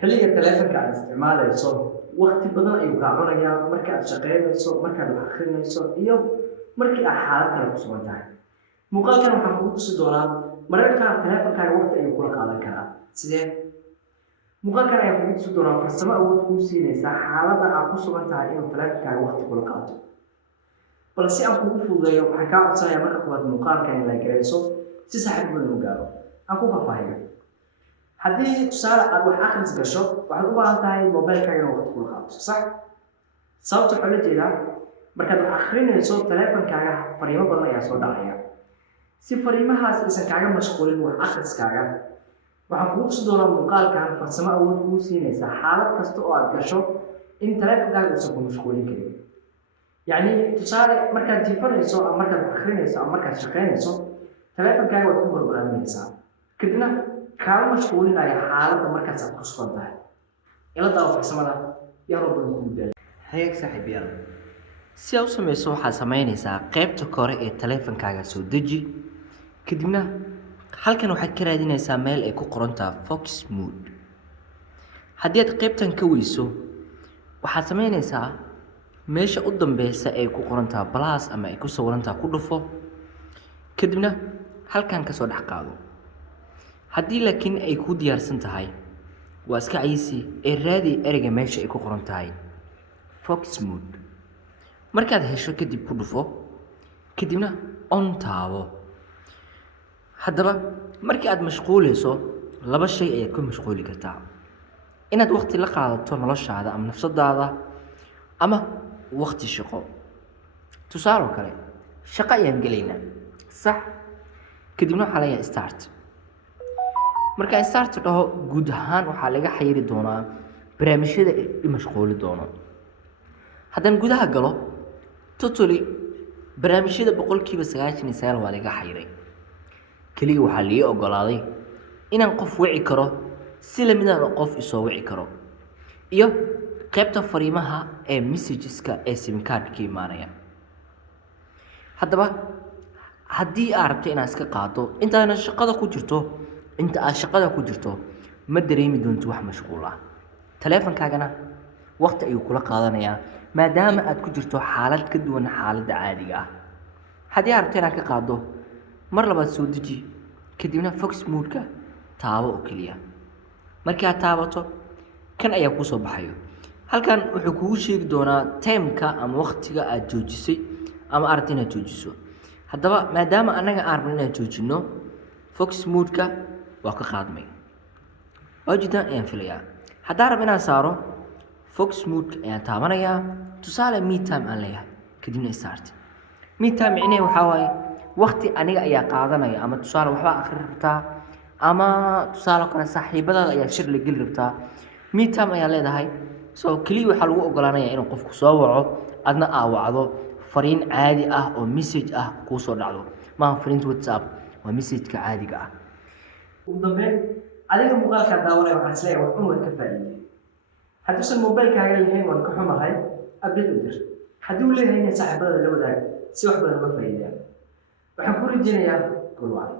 xilliga taleefanka aad isticmaalayso waqti badan ayuu kaa cunayaa marka aad shaqaynayso, markaad wax akhrinayso iyo markii aad xaalad kale ku sugan tahay. Muuqaalkan waxaan kugu tusi doonaa mararka qaar taleefankaaga waqti ayuu kula qaadan karaa. Sidee? Muuqaalkan ayaan kugu tusi doonaa farsamo awood kuu siinaysa xaaladda aad ku sugan tahay inuu taleefankaaga waqti kula qaato. Bal si aan kugu fududeeyo waxaan kaa codsanayaa marka koowaad muuqaalkan in la gareyso si saaxiib badan u gaaro. Aan ku faahfaahiyo. haddii tusaale aad wax akhris gasho waxaad u baahan tahay mobilkaaga inuu waqti kula qaato, sax? Sababta waxaa la jeedaa markaad wax akhrinayso taleefankaaga fariimo badan ayaa soo dhacaya. Si fariimahaas aysan kaaga mashquulin wax akhriskaaga, waxaan kugu tusi doonaa muuqaalkan farsamo awood kuu siinaysa xaalad kasta oo aad gasho in taleefankaaga uusan ku mashquulin karin. Yacni tusaale markaad jiifanayso ama markaad wax akhrinayso ama markaad shaqaynayso taleefankaaga waad ku barbaaraaminaysaa. Kadibna kaama mashquulinaya xaaladda markaas aad ku sugan tahay. Ila daawo farsamada yaroo badan kugu daal. Hayeeg saaxiibayaal, si aad u samayso waxaad samaynaysaa qaybta kore ee taleefankaaga soo deji. Kadibna halkan waxaad ka raadinaysaa meel ay ku qoran tahay Focus Mode. Haddii aad qaybtan ka weyso, waxaad samaynaysaa meesha u dambeysa ee ku qoran tahay plus ama ay ku sawiran tahay ku dhufo. Kadibna halkan ka soo dhex qaado. haddii laakiin ay ku diyaarsan tahay waa iska caysi ee raadi ereyga meesha ay ku qoran tahay Focus Mode. Markaad hesho kadib ku dhufo, kadibna on taabo. Haddaba markii aad mashquulayso laba shay ayaad ku mashquuli kartaa: inaad waqti la qaadato noloshaada ama nafsadaada, ama waqti shaqo. Tusaale kale, shaqo ayaan gelaynaa, sax? Kadibna waxaa la start. marka start dhaho guud ahaan waxaa laga xayiri doonaa barnaamijyada i mashquuli doono. haddaan gudaha galo totally barnaamijyada 99% waa laga xayiray. kaliya waxaa lii ogolaaday inaan qof wici karo si lamidaan oo qof isoo wici karo, iyo qaybta fariimaha ee messageska ee sim card-ka imaanaya. haddaba haddii aad rabto inaad iska qaado intaana shaqada ku jirto, inta aad shaqada ku jirto ma dareemi doonto wax mashquul ah. taleefankaagana waqti ayuu kula qaadanayaa maadaama aad ku jirto xaalad ka duwan xaaladda caadiga ah. haddii aad rabto inaad ka qaado, mar labaad soo deji, kadibna Focus Mode-ka taabo oo keliya. markii aad taabato kan ayaa kuu soo baxayo. halkan wuxuu kugu sheegi doonaa time-ka ama waqtiga aad joojisay ama aad rabto inaad joojiso. haddaba maadaama annaga aan rabno inaan joojino, Focus Mode-ka waa ka qaadmay. waajidaan ayaan filayaa. haddaan rabo inaan saaro, Focus Mode-ka ayaan taabanayaa. tusaale me time aan leeyahay, kadibna start. me time micnaheedu waxaa waaye waqti aniga ayaa qaadanaya, ama tusaale waxbaa akhri rabtaa, ama tusaale kale saaxiibadaada ayaa shir la geli rabtaa. me time ayaa leedahay, soo keliya waxaa lagu ogolaanayaa inuu qofku soo waco, adna aa wacdo, fariin caadi ah oo message ah kuu soo dhacdo. maaha fariinta WhatsApp, waa message-ka caadiga ah. ugu dambeyn adiga muuqaalkaa daawanaya waxaan isleeyahay wax un waad ka faa'iiday. hadduusan mobilkaaga lahayn waan ka xumahay, update u dir. haddii uu leeyahay inay saaxiibadada la wadaag si wax badan uga faa'iidayaan. waxaan ku rajeynayaa gool wacan.